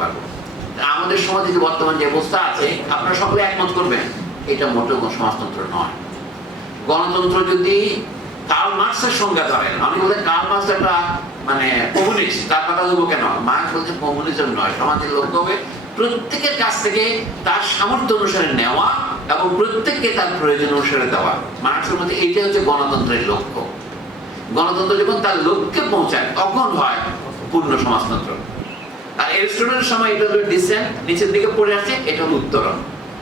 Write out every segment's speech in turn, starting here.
পারব। আমাদের সমাজে যে বর্তমান যে অবস্থা আছে, আপনারা সকলে একমত করবেন, এটা মোটেও সমাজতন্ত্র নয়। গণতন্ত্র যদি কার্ল মার্কসের সংজ্ঞা ধরেন অনেকে বলেন কার্ল মার্কস একটা মানে কমিউনিস্ট, তার কথা দেবো কেন? মার্কস বলছে কমিউনিজম নয়, সমাজের লক্ষ্য হবে। প্রত্যেকের কাছ থেকে তার সামর্থ্য অনুসারে নেওয়া এবং প্রত্যেককে তার প্রয়োজন অনুসারে দেওয়া। মার্কসের মধ্যে এইটাই হচ্ছে গণতন্ত্রের লক্ষ্য। গণতন্ত্র যখন তার লক্ষ্যে পৌঁছায়, তখন হয় পূর্ণ সমাজতন্ত্র। আর এরিস্টটলের সময় এটা হলো ডিসেন্ট নিচের দিকে পড়ে আছে, এটা হলো উত্তরণ।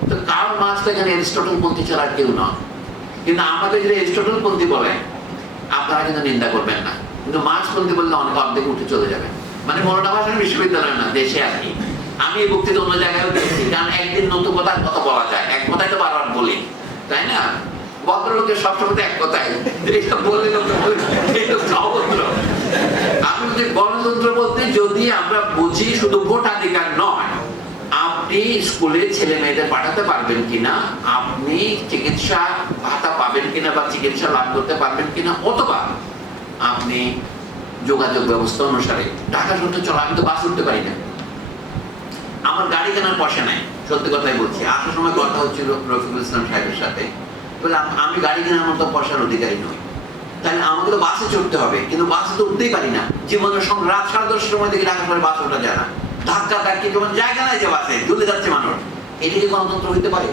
তো মার্কস তো এখানে এরিস্টটল পন্থী ছাড়া কেউ নয়। কিন্তু আমাকে যদি এরিস্টটল পন্থী বলে, আপনারা কিন্তু নিন্দা করবেন না। কিন্তু মার্কস পন্থী বললে অনেক অর্ধেক উঠে চলে যাবে। মানে মনোটা ভাষণ বিশ্ববিদ্যালয় না, দেশে আর কি। আমি এই বক্তৃতা অন্য জায়গায় দিয়েছি কারণ একদিন নতুন কথার কথা বলা যায়। এক কথাই তো বারবার বলি, তাই না? ভদ্রলোকের সবসময় এক কথাই, এটা বললে লোক এটা তো অভদ্র। আমি বলছি, গণতন্ত্র বলতে যদি আমরা বুঝি শুধু ভোটাধিকার নয়, আপনি স্কুলে ছেলে মেয়েদের পাঠাতে পারবেন কিনা, আপনি চিকিৎসা ভাতা পাবেন কিনা বা চিকিৎসা লাভ করতে পারবেন কিনা, অথবা আপনি যোগাযোগ ব্যবস্থা অনুসারে ঢাকা শহরে চলো, আমি তো বাস উঠতে পারি না। আমার গাড়ি কেনার পয়সা নাই, সত্যি কথাই বলছি। আসার সময় কথা হচ্ছিল রফিকুল ইসলাম সাহেবের সাথে। বলে আম- গাড়ি কেনার মতো পয়সার অধিকারী নই। তাহলে আমাকে তো বাসে চড়তে হবে, কিন্তু বাসে তো উঠতেই পারি না। জীবনের সঙ্গে রাত সাড়ে দশটার সময় দেখি ঢাকা শহরে বাস ওঠা যায় না। ধাক্কা ধাক্কি, কেমন জায়গা নাই যে বাসে, ঝুলে যাচ্ছে মানুষ। এটা কি গণতন্ত্র হইতে পারে?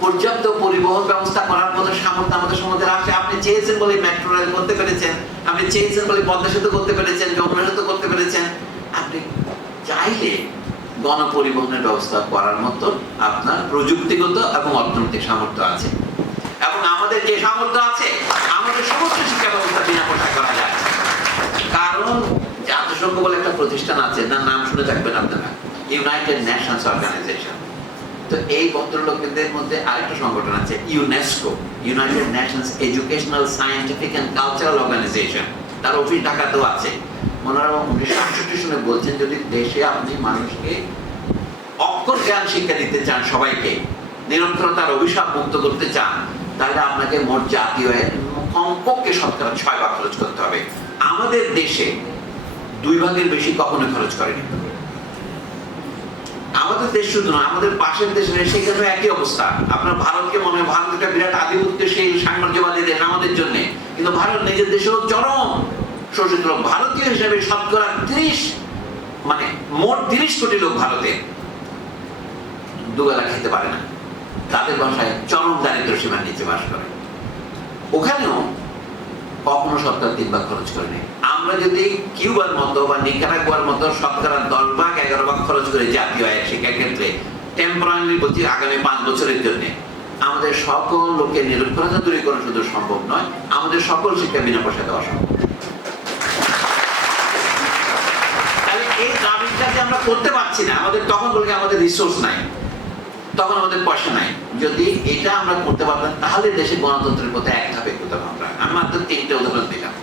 পর্যাপ্ত পরিবহন ব্যবস্থা করার মতো সামর্থ্য আমাদের সমাজের আছে। আপনি চেয়েছেন বলে মেট্রো রেল করতে পেরেছেন, আপনি চেয়েছেন বলে পদ্মা সেতু করতে পেরেছেন, যমুনা সেতু করতে পেরেছেন। আপনি চাইলে গণপরিবহনের ব্যবস্থা করার মতো আপনার প্রযুক্তিগত এবং অর্থনৈতিক সামর্থ্য আছে। যে সামর্থ্য আছে, আমাদের সমস্ত শিক্ষা ব্যবস্থা বিনা পয়সা করা যায়। কারণ জাতিসংঘ বলে একটা প্রতিষ্ঠান আছে, তার নাম শুনে থাকবেন আপনারা ইউনাইটেড নেশনস অর্গানাইজেশন তো এই ভদ্রলোকদের মধ্যে আরেকটা সংগঠন আছে UNESCO United Nations Educational Scientific and Cultural Organization তার অফিস ঢাকাতেও আছে। ওনারা উনিশশো আটষট্টি সনে বলছেন, যদি দেশে আপনি মানুষকে অক্ষর জ্ঞান শিক্ষা দিতে চান সবাইকে নিরক্ষরতার অভিশাপ মুক্ত করতে চান তাহলে আপনাকে মোট জাতীয় আয়ের কমপক্ষে শতকরা ছয় ভাগ খরচ করতে হবে। আমাদের দেশে দুই ভাগের বেশি কখনো খরচ করেনি। আমাদের দেশ শুধু না, আমাদের পাশের দেশে সেখানে একই অবস্থা। আপনার ভারতকে মনে হয় ভারত একটা বিরাট আধিপত্যশীল সাম্রাজ্যবাদী দেশ আমাদের জন্য। কিন্তু ভারত নিজের দেশেও চরম শোষিত লোক। ভারতীয় হিসেবে শতকরা তিরিশ মানে মোট তিরিশ কোটি লোক ভারতে দুবেলা খেতে পারে না। তাদের ভাষায় চরম দারিদ্র সীমার নিচে বাস করে। ওখানেও কখনো সরকার তিন ভাগ খরচ করেনি আমরা যদি কিউবার মতো বা নিকারাগুয়ার মতো শতকরা দশ ভাগ, এগারো ভাগ খরচ করে জাতীয় আয়ের শিক্ষার ক্ষেত্রে টেম্পোরারি বলছি আগামী পাঁচ বছরের জন্য, আমাদের সকল লোকের নিরক্ষরতা দূরীকরণ শুধু সম্ভব নয়। আমাদের সকল শিক্ষা বিনা পয়সা দেওয়া সম্ভব। এই দাবিটা যে আমরা করতে পারছি না। আমাদের তখন বলে আমাদের রিসোর্স নাই। তখন আমাদের পয়সা নাই। যদি এটা আমরা করতে পারতাম, তাহলে দেশে গণতন্ত্রের পথে এক ধাপে করতাম আমরা। আমি মাত্র তিনটে উদাহরণ দিলাম।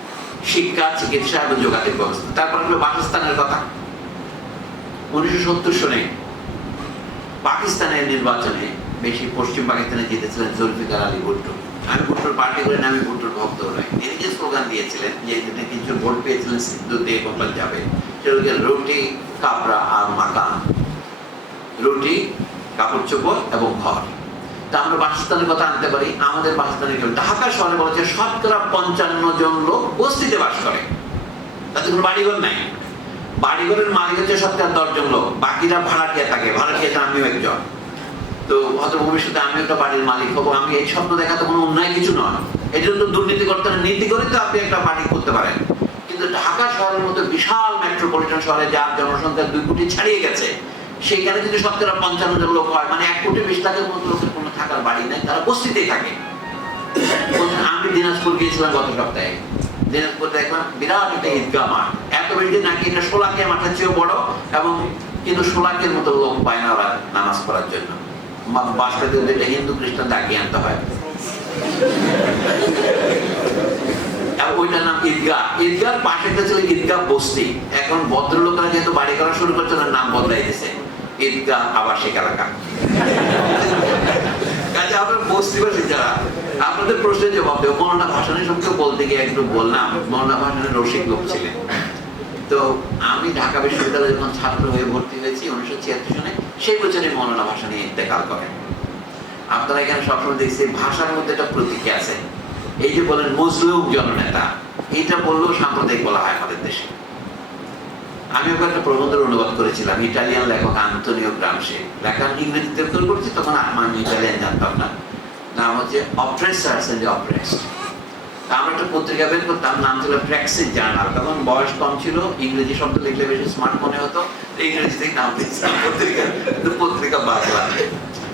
শিক্ষা, চিকিৎসা এবং যোগাযোগ ব্যবস্থা। তারপর আসবে বাসস্থানের কথা। উনিশশো সত্তর সনে পাকিস্তানের নির্বাচনে বেশি পশ্চিম পাকিস্তানে জিতেছিলেন জুলফিকার আলী ভুট্টো। আমি ভুট্টোর পার্টি করি আমি ভুট্টোর ভক্ত নই। তিনি যে স্লোগান দিয়েছিলেন, যে তিনি কিছু ভোট পেয়েছিলেন সিদ্ধু দিয়ে কপাল যাবে হচ্ছে রুটি কাপড়া আর মাকান রুটি কাপড় চোপড় এবং ঘর। তা আমরা বাসস্থানের কথা আনতে পারি। আমাদের বাসস্থানে কেউ ঢাকা শহরে বলেছে শতকরা পঞ্চান্ন জন লোক বস্তিতে বাস করে। তাদের কোনো বাড়িঘর নাই। বাড়িঘরের মালিক হচ্ছে শতকরা দশজন লোক। বাকিরা ভাড়াটিয়া থাকে। ভাড়াটিয়াতে আমিও একজন। তো হয়তো ভবিষ্যতে আমি একটা বাড়ির মালিক হব। আমি এই স্বপ্ন দেখা তো কোনো অন্যায় কিছু নয়। এই জন্য দুর্নীতি করতে নীতি করে তো আপনি একটা বাড়ি করতে পারেন। কিন্তু ঢাকা শহরের মতো বিশাল মেট্রোপলিটন শহরে যার জনসংখ্যা দুই কোটি ছাড়িয়ে গেছে সেইখানে যদি শতকরা পঞ্চান্ন জন লোক হয়। মানে এক কোটি বিশ লাখের মতো লোকের কোনো থাকার বাড়ি নাই। তারা বস্তিতেই থাকে। আমি দিনাজপুর গিয়েছিলাম গত সপ্তাহে। দিনাজপুর দেখলাম বিরাট একটা ঈদগাহ মাঠ। এত বেশি নাকি এটা সোলাকিয়া মাঠের চেয়েও বড় এবং কিন্তু সোলাকের মতো লোক পায় না ওরা নামাজ পড়ার জন্য। বাসটাতে এটা হিন্দু খ্রিস্টান দাগিয়ে আনতে হয়। ওইটার নাম ঈদগাহ। ঈদগাহ পাশেটা ছিল ঈদগাহ বস্তি। এখন ভদ্রলোকরা যেহেতু বাড়ি করা শুরু করছে নাম বদলাই দিয়েছে আবাসিক এলাকা। কাজে যারা আপনাদের প্রশ্নের জবাব দেবো। ভাসানের বলতে গিয়ে একটু বললাম ভাসানের রসিক লোক ছিলেন। তো আমি ঢাকা বিশ্ববিদ্যালয়ে যখন ছাত্র হয়ে ভর্তি হয়েছি উনিশশো ছিয়াত্তর সনে সেই বছরে মৌলানা ভাষা নিয়ে ইন্তেকাল করেন। আপনারা এখানে সবসময় দেখছি, ভাষার মধ্যে একটা প্রতীকী আছে। এই যে বলেন মজলুম জননেতা এইটা বললেও সাম্প্রদায়িক বলা হয় আমাদের দেশে। আমি ওকে একটা প্রবন্ধের অনুবাদ করেছিলাম, ইটালিয়ান লেখক আন্তনিও গ্রামসে। লেখা ইংরেজিতে উত্তর করেছি, তখন আমি ইটালিয়ান জানতাম না। নাম হচ্ছে অপ্রেসার্স এন্ড অপ্রেসড। আমরা একটা পত্রিকা বের করতাম, নাম ছিল ট্র্যাক্সিট জার্নাল। তখন বয়স কম ছিল, ইংরেজি শব্দ লিখলে বেশি স্মার্ট মনে হতো, তো ইংরেজি থেকে নাম দিয়েছিলাম পত্রিকা পত্রিকা বাংলা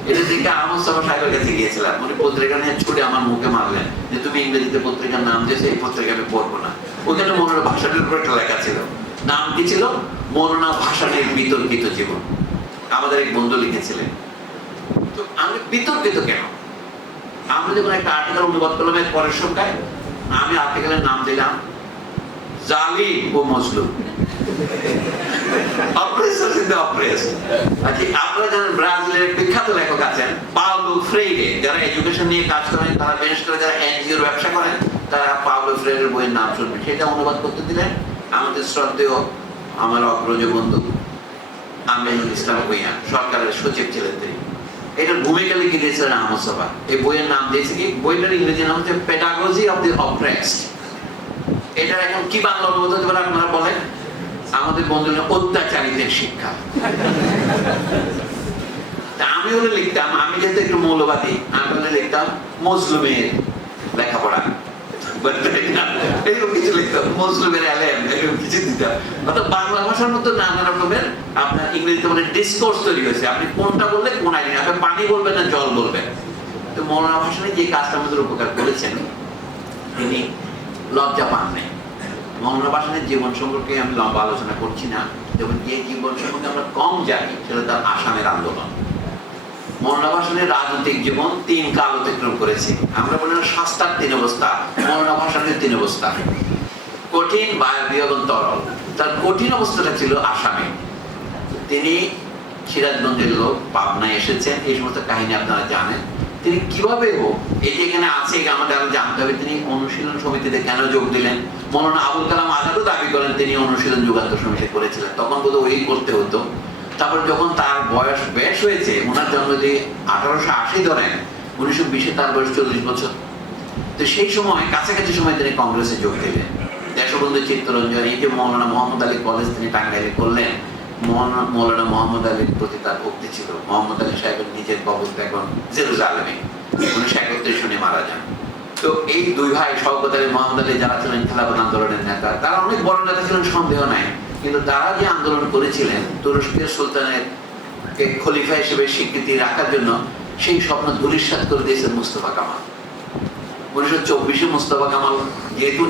এটা দেখে আমার সাহা সাহেবের কাছে গিয়েছিলাম, উনি পত্রিকা নিয়ে ছুটে আমার মুখে মারলেন, যে তুমি ইংরেজিতে পত্রিকার নাম দিয়েছ, এই পত্রিকা আমি পড়ব না। ওখানে মনোর ভাষাটির উপর একটা লেখা ছিল। নাম কি ছিল? মনোনা ভাষাটির বিতর্কিত জীবন। আমাদের এক বন্ধু লিখেছিলেন, তো আমি বিতর্কিত কেন? আমরা যখন একটা আর্টিকেল অনুবাদ করলাম এর পরের সংখ্যায় আমি আর্টিকেলের নাম দিলাম, জালিম ও অপ্রেসার ইন দ্য অপ্রেসড আচ্ছা আপনারা জানেন ব্রাজিলের বিখ্যাত লেখক আছেন পাওলো ফ্রেইরে। যারা এডুকেশন নিয়ে কাজ করেন, তারা বিশেষ করে যারা এনজিওর ব্যবসা করেন, তারা পাওলো ফ্রেইরের বইয়ের নাম সেটা অনুবাদ করতে দিলেন আমাদের শ্রদ্ধেয় আমার অগ্রজ বন্ধু আমিনুল ইসলাম ভুইয়া, সরকারের সচিব ছিলেন তিনি। এটার ভূমিকা লিখে দিয়েছিলেন আহমদ সভা এই বইয়ের নাম দিয়েছে কি? বইটার ইংরেজি নাম হচ্ছে পেডাগজি অফ দি অপ্রেসড এটার এখন কি বাংলা অনুবাদ হতে পারে আপনারা বলেন? আমাদের বন্ধুরা অত্যাচারীদের শিক্ষা। তা আমি হলে লিখতাম, আমি যেহেতু একটু মৌলবাদী, আমি হলে লিখতাম মজলুমের লেখাপড়া। কিছু লিখতাম মজলুমের আলেম এরকম কিছু দিতাম অর্থাৎ বাংলা ভাষার মধ্যে নানা রকমের আপনার ইংরেজিতে মানে ডিসকোর্স তৈরি হয়েছে। আপনি কোনটা বললে কোন আপনি পানি বলবেন না, জল বলবেন। তো মৌলানা ভাষণে যে কাজটা আমাদের উপকার করেছেন, তিনি লজ্জা পান নাই। মৌলানা জীবন সম্পর্কে আমি লম্বা আলোচনা করছি না। যেমন যে জীবন সম্পর্কে আমরা কম জানি, সেটা তার আসামের আন্দোলন। মৌলানা ভাষণের রাজনৈতিক জীবন তিন কাল অতিক্রম করেছে। আমরা বলি শাস্তার তিন অবস্থা, মৌলানা তিন অবস্থা। কঠিন বায়বীয় এবং তরল। তার কঠিন অবস্থাটা ছিল আসামে। তিনি সিরাজগঞ্জের লোক, পাবনায় এসেছেন। এই সমস্ত কাহিনী আপনারা জানেন। তিনি কীভাবে হোক যে এখানে আছে, এটা আমাদের আরও জানতে হবে। তিনি অনুশীলন সমিতিতে কেন যোগ দিলেন? মৌলানা আবুল কালাম আজাদও দাবি করেন তিনি অনুশীলন যুগান্তর সমিতি করেছিলেন। তখন ওই করতে হতো। তারপর যখন তার বয়স বেশ হয়েছে, ওনার জন্ম যদি আঠারোশো আশি ধরেন উনিশশো বিশে তার বয়স চল্লিশ বছর। তো সেই সময়, কাছাকাছি সময় তিনি কংগ্রেসে যোগ দিলেন। দেশবন্ধু চিত্তরঞ্জন, এই যে মৌলানা মোহাম্মদ আলী কলেজ তিনি টাঙ্গাইলে করলেন, মৌলানা- মোহাম্মদ আলীর প্রতি তার ভক্তি ছিল। মোহাম্মদ আলী সাহেবের নিজের কবর এখন জেরুজালেমে। উনিশশো একত্রিশ সনে মারা যান। তো এই দুই ভাই শওকত আলী মোহাম্মদ আলী যারা ছিলেন খেলাফত আন্দোলনের নেতা, তারা অনেক বড় নেতা ছিলেন, সন্দেহ নাই। কিন্তু তারা যে আন্দোলন করেছিলেন, তুরস্কের সুলতানের খলিফা হিসেবে স্বীকৃতি রাখার জন্য, সেই স্বপ্ন ধূলিসাৎ করে দিয়েছেন মুস্তফা কামাল। উনিশশো চব্বিশে মুস্তফা কামাল যেহেতু